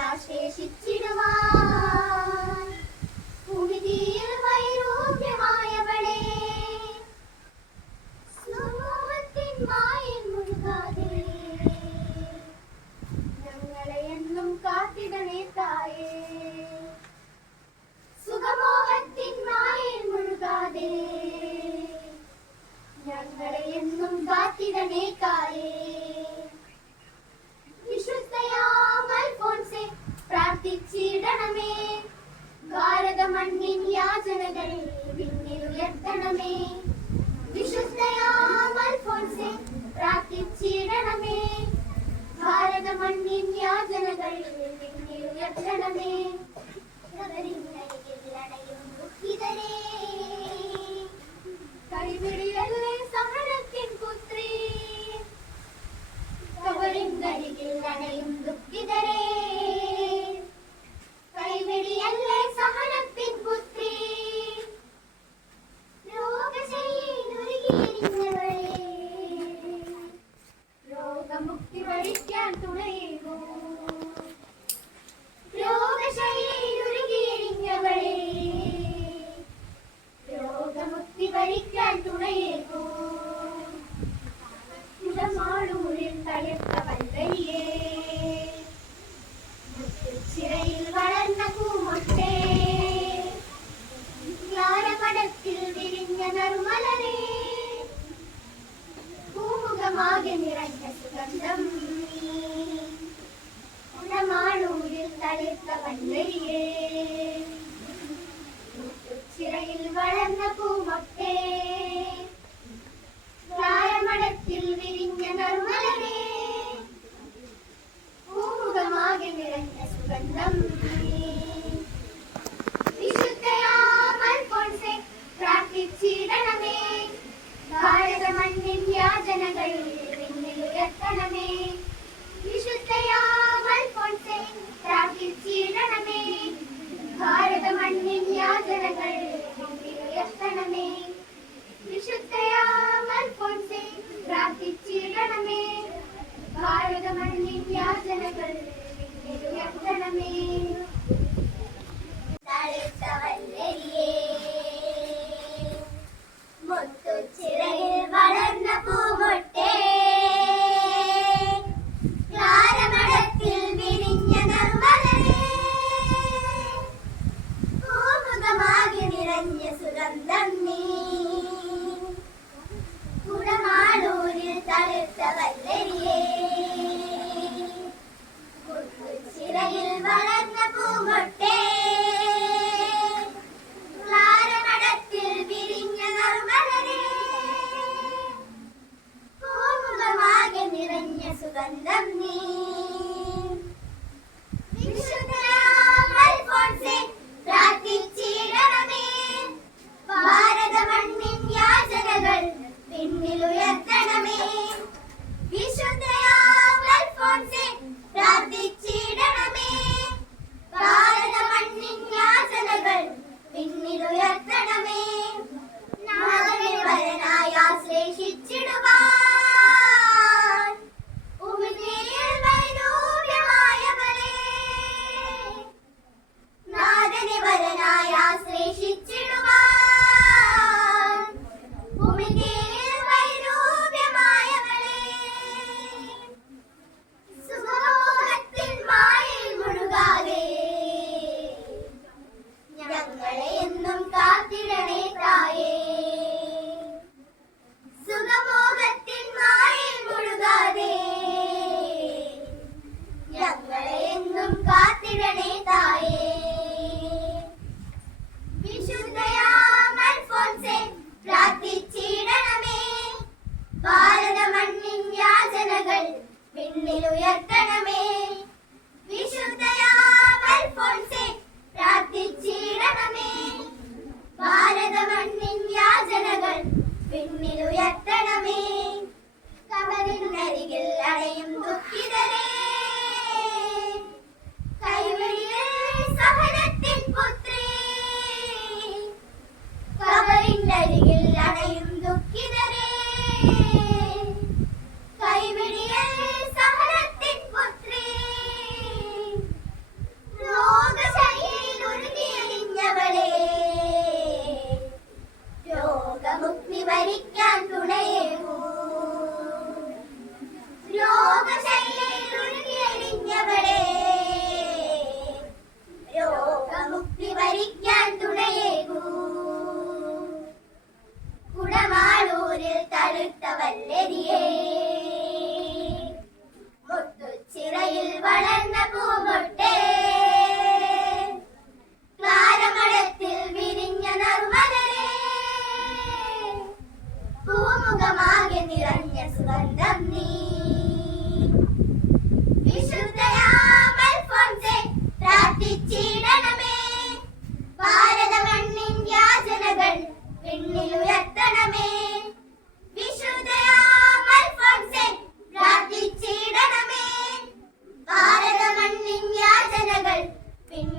ആശേഷിച്ചിടുവാൻ ഭൂമിയിൽ വൈരൂപ്യമായവളെ സമൂഹത്തിൻ മായിൽ മുഴുകാതെ ഞങ്ങളെ എന്നും കാത്തിടണേ തായേ സുഖമോഹത്തിൻ മായിൽ മുഴുകാതെ ഞങ്ങളെ എന്നും കാത്തിടണേ തായേ വിശുദ്ധയാമൽഫോൻസേ പ്രാർത്ഥിച്ചിടണമേ ഭാരത മണ്ണിൻ യാചനകൾ പിന്നിലുയർത്തണമേ വിശുദ്ധയാമൽഫോൻസേ പ്രാർത്ഥിച്ചിടണമേ ഭാരത മണ്ണിൻ യാചനകൾ പിന്നിലുയർത്തണമേ കൈവിടിയല്ലേ സഹനത്തിൻ പുത്രി കവറിങ്കരികിൽ അണയും ദുഃഖിതരേ കൈവിടിയല്ലേ സഹനത്തിൻ പുത്രി രോഗശൈലിയൊരുകിയിരിക്കുന്നവളേ രോഗമുക്തി വരിക്കാൻ തുണയേകൂ രോഗശൈലിയൊരുകിയിരിക്കുന്നവളേ രോഗമുക്തി വരിക്കാൻ തുണയേകൂ ഇടമാളൂരിൽ തളിർത്ത വല്ലരിയേ ചിറയിൽ വളർന്ന പൂമൊട്ടേ ജ്ഞാനമടത്തിൽ വിരിഞ്ഞ നറുമലരേ പൂമുഖമാകെ നിറഞ്ഞ സുഗന്ധം ഇടമാളൂരിൽ തളിർത്ത വല്ലരിയേ ചിറയിൽ വളർന്ന പൂമൊട്ടേ ാരമടത്തിൽ വിരിഞ്ഞ നറുമലരേ പൂമുഖമാകെ നിറഞ്ഞ സുഗന്ധം വിശുദ്ധയാമൽഫോൻസേ പ്രാർത്ഥിച്ചിടണമേ ഭാരത മണ്ണിൻ യാചനകൾ പിന്നിലുയർത്തണമേ വിശുദ്ധയാമൽഫോൻസേ പ്രാർത്ഥിച്ചിടണമേ ഭാരത മണ്ണിൻ യാചനകൾ പിന്നിലുയർത്തണമേ വിശുദ്ധയാമൽഫോൻസേ പ്രാർത്ഥിച്ചിടണമേ ഭാരത മണ്ണിൻ യാചനകൾ പിന്നിലുയർത്തണമേ തളിർത്ത വല്ലരിയേ മുത്തുച്ചിറയിൽ വളർന്ന പൂമൊട്ടേ ജ്ഞാനമടത്തിൽ വിരിഞ്ഞ നറുമലരേ പൂമുഖമാകെ നിറഞ്ഞ സുഗന്ധം നീ കുടമാളൂരിൽ തളിർത്ത വല്ലരിയേ ചിറയിൽ വളർന്ന പൂമൊട്ടേ ാരമടത്തിൽ വിരിഞ്ഞ നറുമലരേ പൂമുഖമാകെ നിറഞ്ഞ സുഗന്ധം നീ വിശുദ്ധയാമൽഫോൻസേ പ്രാർത്ഥിച്ചിടണമേ ഭാരത മണ്ണിൻ യാചനകൾ പിന്നിലുയർത്തണമേ വിശുദ്ധയാമൽഫോൻസേ പ്രാർത്ഥിച്ചിടണമേ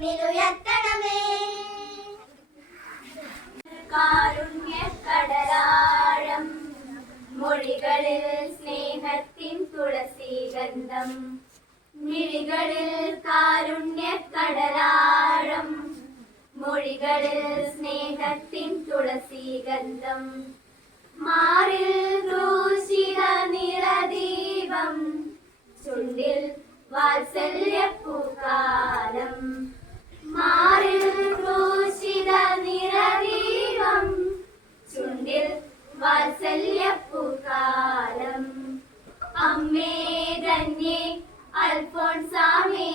പിന്നിലുയർത്തണമേ. കാരുണ്യക്കടലാഴം മൊഴികളിൽ സ്നേഹത്തിൻ തുളസീഗന്ധം. മിഴികളിൽ കാരുണ്യക്കടലാഴം മൊഴികളിൽ സ്നേഹത്തിൻ തുളസീഗന്ധം. മാറിൽ ക്രൂശിത നിറദീപം ചുണ്ടിൽ വാത്സല്യപ്പൂക്കാലം. മാറിൽ ക്രൂശിത നിറദീപം ചുണ്ടിൽ വാത്സല്യപ്പൂക്കാലം. അമ്മേ ധന്യേ അൽഫോൻസാമേ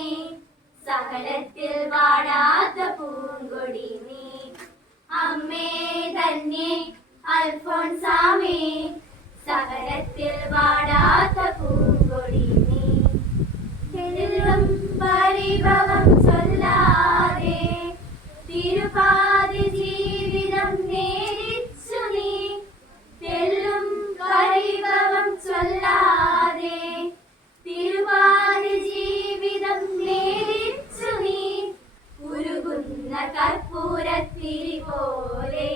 സകലത്തിൽ വാടാത്ത പൂങ്കൊടി നീ. അമ്മേ ധന്യേ അൽഫോൻസാമേ സകലത്തിൽ വാടാത്ത പൂങ്കൊടി നീ. തെല്ലും പരിഭവം ചൊല്ലാതെ തിരുപാതി ജീവിതം നേരിച്ചു നീ. തെല്ലും പരിഭവം ചൊല്ലാതെ തിരുപാതി ജീവിതം നേരിച്ചു നീ. ഉരുകുന്ന കർപ്പൂരത്തിരി പോലെ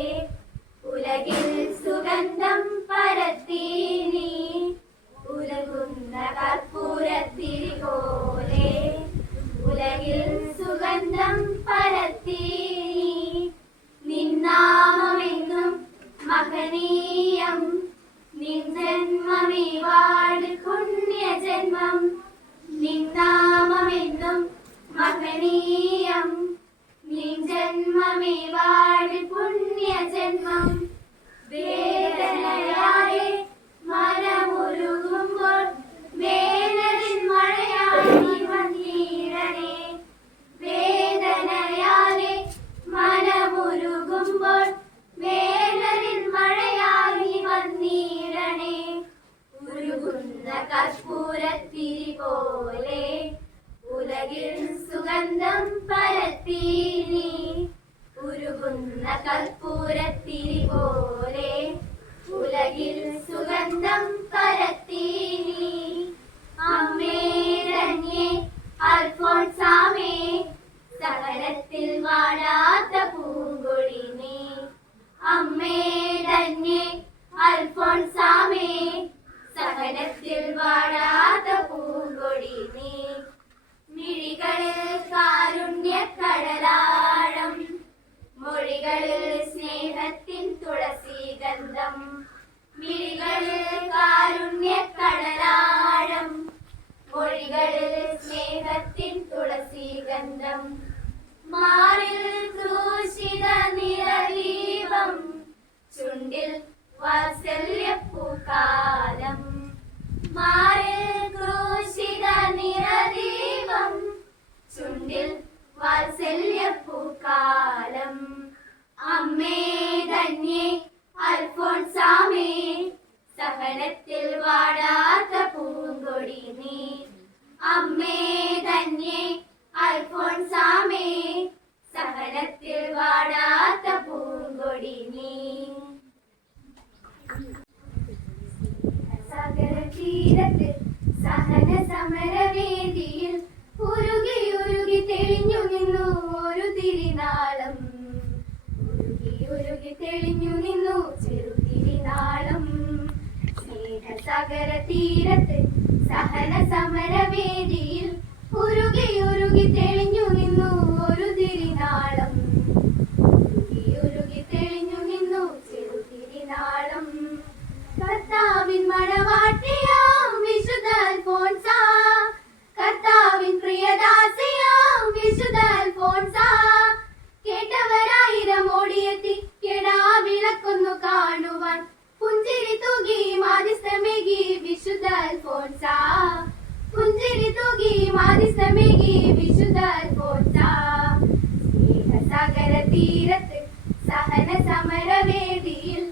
ഉലകിൽ സുഗന്ധം പരത്തി നീ. ഉലകുന്ന കർപ്പൂരത്തിരി പോലെ ഉലകിൽ സുഗന്ധം പരത്തി നീ. നിന്നാമെന്നും മഹനീയം നിൻ ജന്മമേ വാട് പുണ്യജന്മം. നിന്നാമെന്നും മഹനീയം നിൻ ജന്മമേ വാട് പുണ്യജന്മം. വേദനയാലെ മനമുരുകുമ്പോൾ വേനലിൻ മഴയായി വന്നീടണേ. വേദനയാലെ മനമുരുകുമ്പോൾ വേനലിൻ മഴയായി വന്നീടണേ. ഉരുകുന്ന കർപ്പൂരത്തിരി പോലെ ഉലകിൽ സുഗന്ധം പരത്തി നീ. ഉരുകുന്ന കർപ്പൂരത്തിരി പോലെ ഉലകിൽ സുഗന്ധം പരത്തി നീ. അമ്മേ ധന്യേ അൽഫോൻസാമേ സകലത്തിൽ വാടാത്ത പൂങ്കൊടി നീ. അമ്മേ ധന്യേ അൽഫോൻസാമേ സകലത്തിൽ വാടാത്ത പൂങ്കൊടി നീ. മിഴികളിൽ കാരുണ്യക്കടലാഴം മൊഴികളിൽ സ്നേഹത്തിൻ തുളസീഗന്ധം. മിഴികളിൽ കാരുണ്യക്കടലാഴം മൊഴികളിൽ സ്നേഹത്തിൻ തുളസീഗന്ധം. മാറിൽ ക്രൂശിത നിറദീപം ചുണ്ടിൽ വാത്സല്യപ്പൂക്കാലം. മാറിൽ ക്രൂശിത നിറദീപം ചുണ്ടിൽ വാത്സല്യപ്പൂക്കാലം. അമ്മേ ധന്യേ അൽഫോൻസാമേ സഹനത്തിൽ വാടാത്ത പൂങ്കൊടി നീ. അമ്മേ ധന്യേ അൽഫോൻസാമേ സഹനത്തിൽ വാടാത്ത പൂങ്കൊടി നീ. സകലതീരത്ത് സഹന സമരവേദിയിൽ ഉരുകി ഉരുകി തെളിഞ്ഞു നിന്നു ഒരു തിരിനാളം. ഉരുകി ഉരുകി തെളിഞ്ഞു നിന്നു ചെറുതിരിനാളം. സ്നേഹസാഗര തീരത്ത് സഹന സമരവേദിയിൽ ഉരുകി ഉരുകി തെളിഞ്ഞു നിന്നു ഒരു തിരിനാളം. ഉരുകി ഉരുകി തെളിഞ്ഞു നിന്നു ചെറുതിരിനാളം. കർത്താവിൻ മണവാട്ടിയാം വിശുദ്ധ അൽഫോൻസ, കർത്താവിൻ പ്രിയദാസിയാം വിശുദ്ധ അൽഫോൻസ. കേട്ടവരായിരം ഓടിയെത്തി കെടാവിളക്കൊന്നു കാണുവാൻ പുഞ്ചിരി തൂകി മാധ്യസ്ഥമേകി വിശുദ്ധ അൽഫോൻസ. പുഞ്ചിരി തൂകി മാധ്യസ്ഥമേകി വിശുദ്ധ അൽഫോൻസ. സ്നേഹസാഗര തീരത്ത് സഹന സമരവേദിയിൽ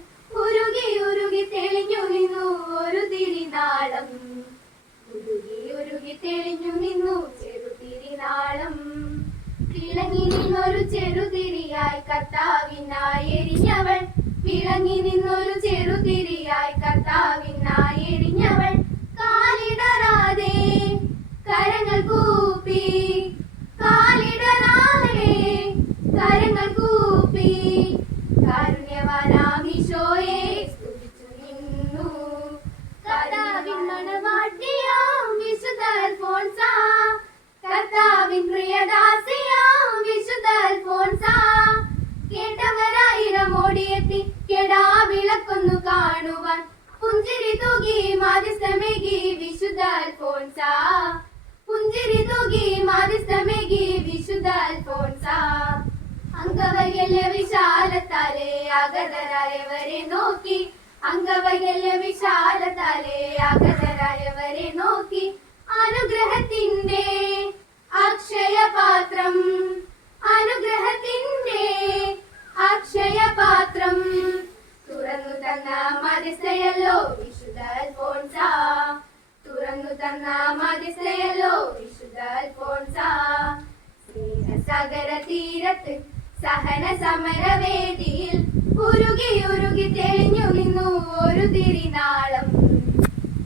ഉരുകി ഉരുകി തെളിഞ്ഞു നിന്നു ഒരു തിരിനാളം. ഉരുകി ഉരുകി തെളിഞ്ഞു നിന്നു ചെറുതിരിനാളം. തിളങ്ങി നിന്നൊരു ചെറുതിരിയായി കർത്താവിനായി എരിഞ്ഞവൾ. വിളങ്ങി നിന്നൊരു ചെറുതിരിയായി കർത്താവിനായി എരിഞ്ഞവൾ. കാലിടറാതെ കരങ്ങൾ കൂപ്പി കാലിടറാതെ കർത്താവിൻ പ്രിയദാസിയാം വിശുദ്ധ അൽഫോൻസ. കേട്ടവരായിരം ഓടിയെത്തി കെടാവിളക്കൊന്നു കാണുവാൻ പുഞ്ചിരി തൂകി മാധ്യസ്ഥമേകി വിശുദ്ധ അൽഫോൻസ. പുഞ്ചിരി തൂകി മാധ്യസ്ഥമേകി വിശുദ്ധ അൽഫോൻസ. അംഗവൈകല്യ വിശാലത്താലെ ആഗതരായവരെ നോക്കി, അംഗവൈകല്യ വിശാലത്താലെ ആഗതരായവരെ നോക്കി അനുഗ്രഹത്തിന്റെ അക്ഷയപാത്രം, അനുഗ്രഹത്തിന്റെ അക്ഷയപാത്രം തുറന്നു തന്ന മധ്യസ്ഥയല്ലോ വിശുദ്ധ അൽഫോൻസ. തുറന്നു തന്ന മധ്യസ്ഥയല്ലോ വിശുദ്ധ അൽഫോൻസ. സ്നേഹസാഗര തീരത്ത് സഹന സമരവേദിയിൽ ഉരുകി ഉരുകി തെളിഞ്ഞു നിന്നു ഒരു തിരിനാളം.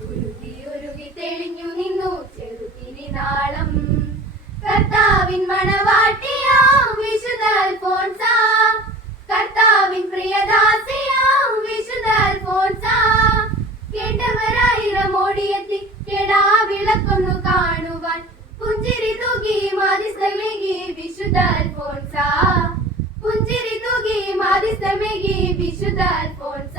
ഉരുകി ഉരുകി തെളിഞ്ഞു നിന്നു ചെറുതിരിനാളം. കർത്താവിൻ മണവാട്ടിയാം വിശുദ്ധ അൽഫോൻസ. കർത്താവിൻ പ്രിയദാസിയാം വിശുദ്ധ അൽഫോൻസ. കേട്ടവരായിരം ഓടിയെത്തി കെടാവിളക്കൊന്നു കാണുവാൻ പുഞ്ചിരി തൂകി മാധ്യസ്ഥമേകി വിശുദ്ധ അൽഫോൻസ. പുഞ്ചിരി തൂകി മാധ്യസ്ഥമേകി വിശുദ്ധ അൽഫോൻസ.